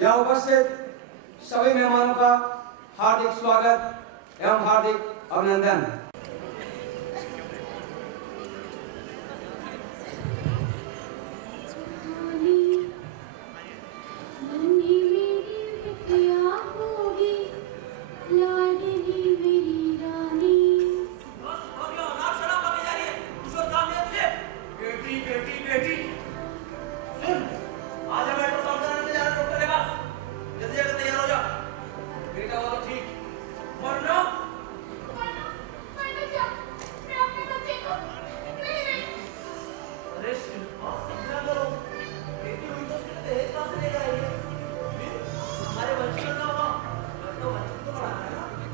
यहाँ उपस्थित सभी मेहमानों का हार्दिक स्वागत एवं हार्दिक अभिनंदन।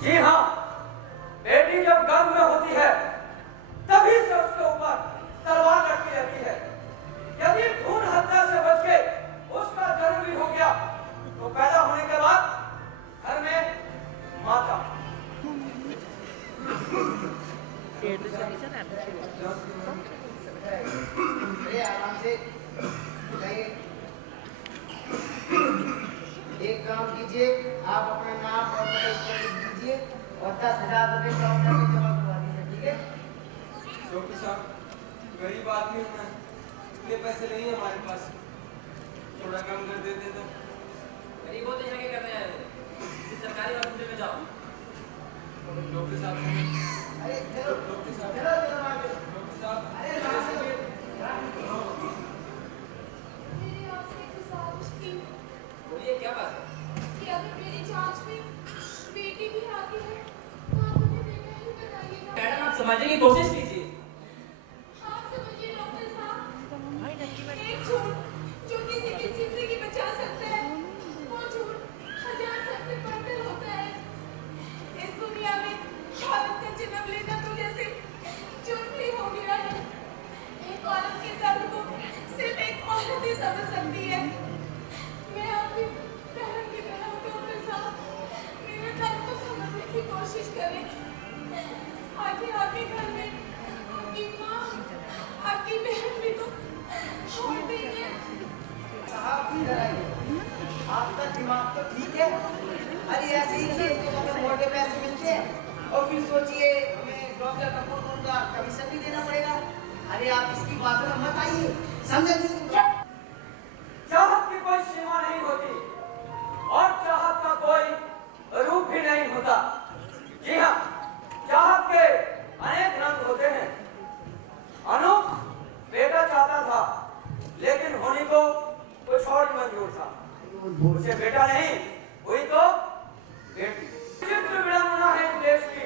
जी हाँ, बेटी जब गर्भ में होती है तभी से उसके ऊपर तलवार लटकी रहती है। यदि भ्रूण हत्या से बच के उसका जन्म भी हो गया तो पैदा होने के बाद घर में माता। आराम से एक काम कीजिए, आप अपना नाम और पता इसको लिख दीजिए और 10,000 रुपये काउंटर में जमा करवा दीजिए, ठीक है? डॉक्टर साहब, गरीब आदमी हूँ मैं, इतने पैसे नहीं है हमारे पास, थोड़ा कम कर देते तो। गरीब हो तो यहाँ क्या करने आए हो? किसी सरकारी हॉस्पिटल में जाओ। डॉक्टर साहब, अरे चलो डॉक्टर साहब, चलो चलो आगे। डॉक्टर साहब, अरे बोलिए क्या बात है? कि अगर मेरी जांच में बेटी भी आती है तो आप मुझे बेटा ही कराइएगा। मैडम आप समझने की कोशिश कीजिए। हाँ समझिए डॉक्टर साहब, एक झूठ जो किसी की जिंदगी बचा सकता है वो झूठ 1000 सबसे बढ़कर होता है। इस दुनिया में औरत का जन्म लेना तो जैसे जुर्म ही हो गया है। एक औरत के दर्द को सिर्फ एक औरत ही समझ सकती है। मैं आपकी बहन की तरह हूँ डॉक्टर साहब, मेरे दर्द को समझने की कोशिश करें। आगे आपके घर में आपकी माँ, आपकी बहन भी तो छोड़ देंगे। साहब इधर आइए, आपका दिमाग तो ठीक है। अरे ऐसे ही चीज तो हमें मोटे पैसे मिलते हैं और फिर सोचिए हमें डॉक्टर कपूर का कमीशन भी देना पड़ेगा। अरे आप इसकी बात में मत आइए, समझिए। चाहत की कोई सीमा नहीं होती और चाहत का कोई रूप भी नहीं होता। जी हाँ, चाहत के अनेक रंग होते हैं। अनूप बेटा चाहता था लेकिन होने को कुछ और ही मंजूर था। उसे बेटा नहीं हुई तो बेटी। विचित्र विडंबना है इस देश की।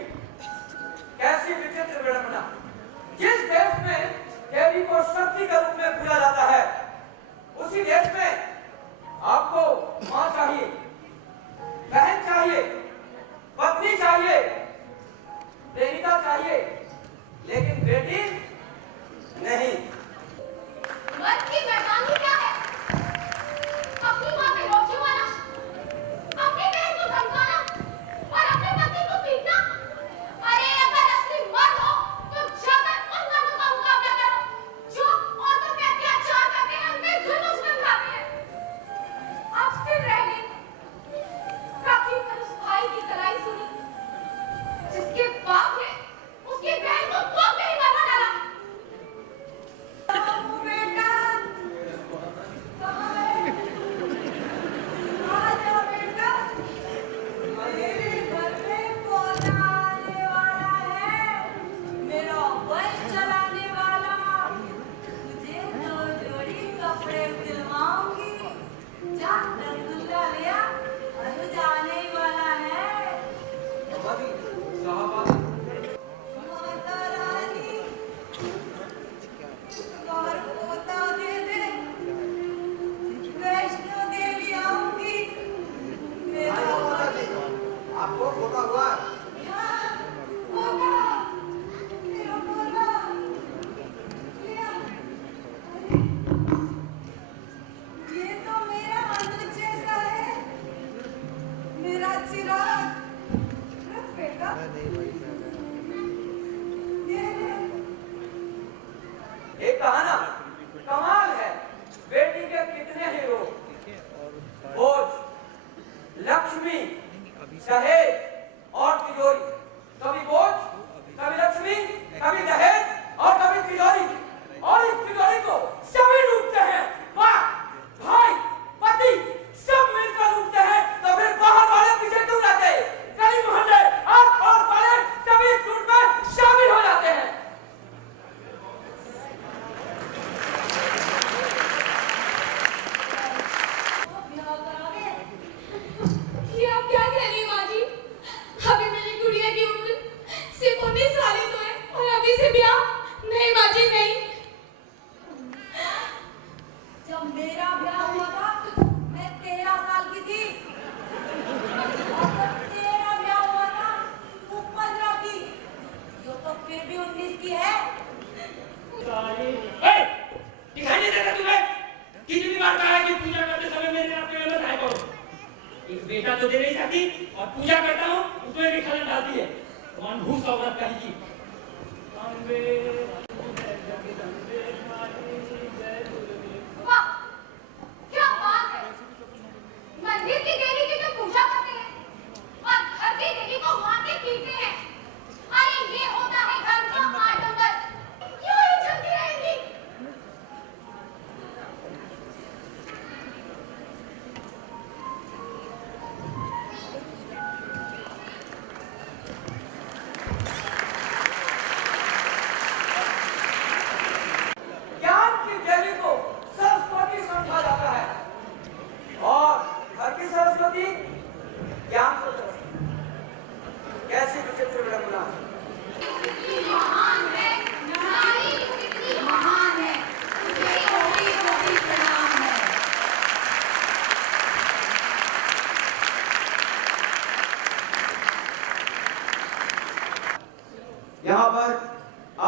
कैसी विचित्र विडंबना! जिस देश में देवी को शक्ति के रूप में पूजा जाता है उसी देश में आपको मां चाहिए, बहन चाहिए, पत्नी चाहिए, प्रेमिका चाहिए, लेकिन बेटी नहीं। मर्द की मर्दानी क्या है? अपनी माँ पे रोक जमाना, अपनी बहन को धमकाना और अपने पति को पीटना। अरे अगर असली मर्द हो तो जाकर उन मर्दों का मुकाबला करो जो औरतों पे अत्याचार करते हैं, उनपे जुल्म उठाते हैं। आप फिर रह गए। राखी पर उस भाई की कलाई सुनी जिसके बाप ने उसकी बहन को गोद में ही मार डाला। बेटा कहाँ है? आ जाओ बेटा, मेरे घर में कौन आने वाला है? मेरा वंश चलाने वाला। तुझे 2 जोड़ी कपड़े सिलवाऊंगी। जा रसगुल्ला ले आ, अनुज आने ही वाला है। माता रानी और पोता दे दे, वैष्णो देवी आऊंगी। मेरा आपको होगा हुआ हाँ, पोता, मेरा पोता ले आ। अरे, ये तो मेरा अनुज जैसा है, मेरा चिराग। रख बेटा, ये ले। एक कहाना कमाल है। बेटी के कितने ही रोग, बोझ मनहूस औरत कहेगी। वाह, क्या बात है। मंदिर की देवी की तो पूजा करते हैं और घर की देवी को मार के पीटते हैं। अरे ये होता है घर का आडंबर। क्यों ये चलती रहेगी? ज्ञान की देवी को सरस्वती समझा जाता है और घर की सरस्वती ज्ञान को सरस्वती। कैसी विचित्र विडंबना। कितनी महान है नारी, कितनी महान है। तुझे कोटि कोटि प्रणाम है। यहाँ पर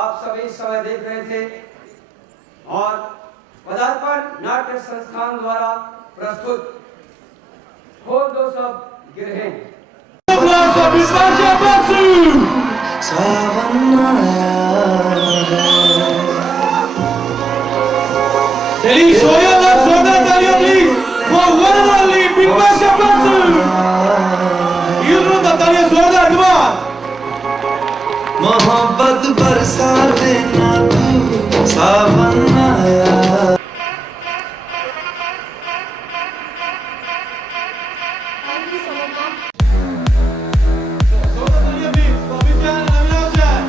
आप सभी इस समय देख रहे थे और पदार्पण नाट्य संस्थान द्वारा प्रस्तुत खोल दो सब गिरहे। Please show your love, show that talia, please. For one and only Big Bash Basu. You know the talia, show that, come on. मोहब्बत बरसा देना तू सावन आया Show the talia, please. Bobby Chan and Avinash Chan.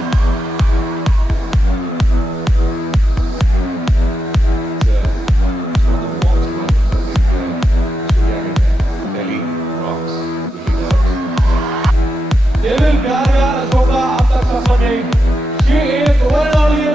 Devil प्यार यार अशोका अब तक सफल नहीं। She is one and only